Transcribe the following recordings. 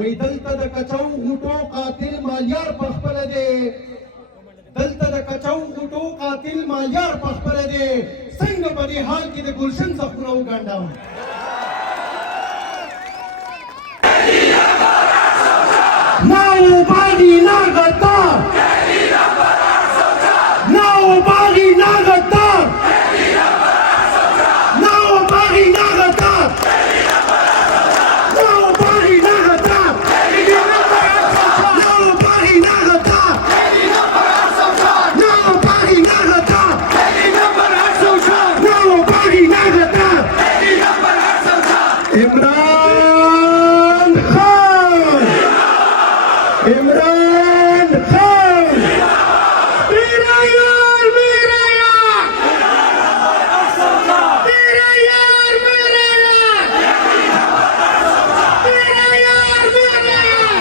وی دلته د کچو غوټو قاتل مالیار پخپل دی دلته د کچو غوټو قاتل مالیار پخپل دی څنګه په دې حال کې د ګلشن زخمونه وګنډم Nobody nagata. Nobody nagata. Nobody nagata. Nobody nagata. Nobody nagata. Nobody nagata. Nobody nagata. Imran Khan. Imran Khan. Mera yaar, mera yaar. Mera yaar, mera yaar. Mera yaar, mera yaar.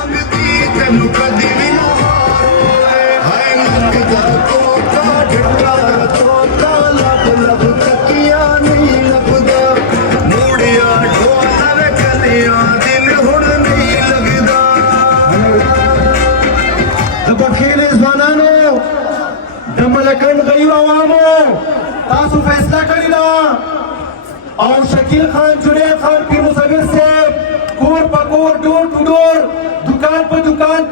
ਮੰਗਦੀ ਤੈਨੂੰ ਕਦੀ ਵੀ ਨਾ ਹੋਏ ਹਾਏ ਮੰਗਦਾ ਤੋਤਾ ਢੱਕਾ ਤੋਤਾ ਲੱਭ ਲੱਭ ਤੱਕੀਆਂ ਨਹੀਂ ਲੱਭਦਾ ਮੂੜਿਆ ਢੋਲਾ ਵੇ ਕਲੀਆਂ ਦਿਲ ਹੁਣ ਨਹੀਂ ਲੱਗਦਾ د بخیلې ځوانانو د ملکن غیو عوامو تاسو فیصله کړې ده او شکیل خان جنید خان پیر مصور صاحب کور په کور ډور ټو ډور دکان په دکان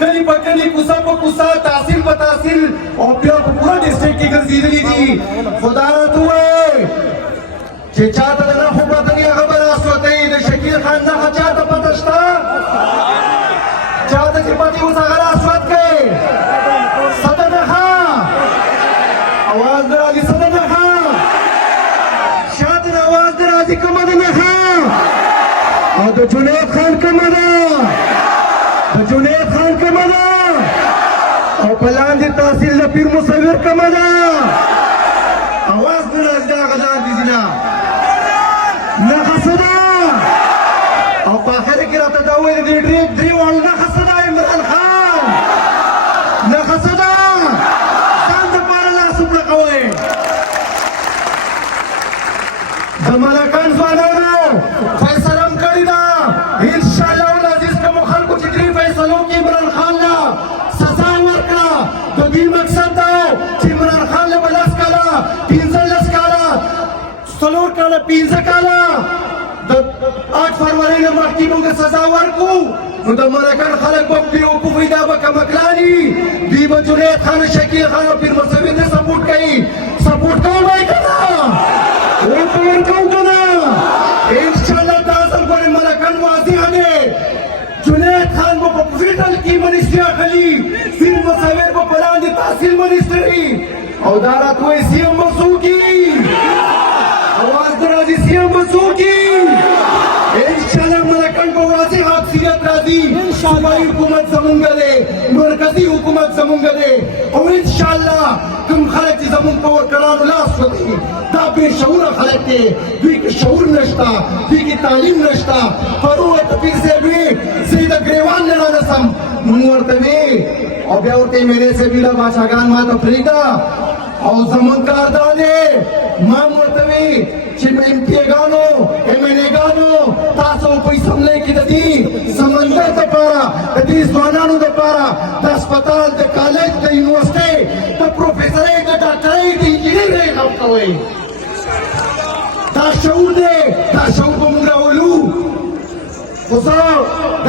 کلی په کلی کوڅه په کوڅه تحصیل په تحصیل او بیا په پوره ډسټرکټ کې ګرځېدلي دي خدا راته ووایي چې چاته د نښو پته نه هغه به راسوتی د شکیل خان نښه چاته پته شته چاته چې پته اوس هغه راسوت کوي څه ده نښه اواز نه راځي څه ده نښه شاته د اواز نه راځي کومه ده نښه او د جنید خان کومه ده د جنید خان کومه ده او په لاندې تحصیل د پیر مصور کومه ده اواز نه راځي د هغه لاندې ځینه نښه څه ده او په آخر کې راته دا وویل د درې واړو نښه څه ده عمران خان نښه څه ده ځان دپاره لاس وپړقوئ د ملکان ځوانانو فیصله هم کړې ده انشاءالله العزیز کومو خلکو چې درې فیصلو کې عمران خان له سزا ورکړه د دوی مقصد دا چې عمران خان له به 10 کاله 15 کاله 4 کاله 15 کاله د 8 فروری نه مخکې موږ سزا ورکړو نو د ملکان خلک به بیوقوفوي دا به کمکلاني دوی به جنید خان شکیل خان او پیر مصور نه سپورټ کوي سپورټ کوو به یې که نه ورته ورکوو که نه انشاءالله دا ځل ګورې ملکان واضح دی جنید خان به په فیډرل کې منسټري اخلي پیر مصور به په لاندې تحصیل منسټري او دا راته وایي سی ایم به څوک आवाज राजी सीएम बसूगी इंशाल्लाह मलकन को वाजी अक्सियत राजी सूबाई हुकूमत जमूंगा दे मरकजी हुकूमत जमूंगा दे और इंशाल्लाह तुम खलक जमून पावर करार लास होती दा बेशऊर खलक के दी के शऊर नश्ता दी की तालीम नश्ता फरूत पीर से भी सीधा ग्रेवान ने रसम मुनवरतवी और ब्यावते मेरे से बिला बादशाहगान माता फरीदा और जमन कारदाने मां مرتوی چې امتیګانو امنګانو تاسو پیسې ملي کې د دې سمندر د پاره د دې ځوانانو د پاره د هسپتال د کالج د یونیورسيټي د پروفیسورۍ د ډاکټرۍ د انجینرۍ غوښتوي دا شعور دی دا شعور به موږ راولو خو زه د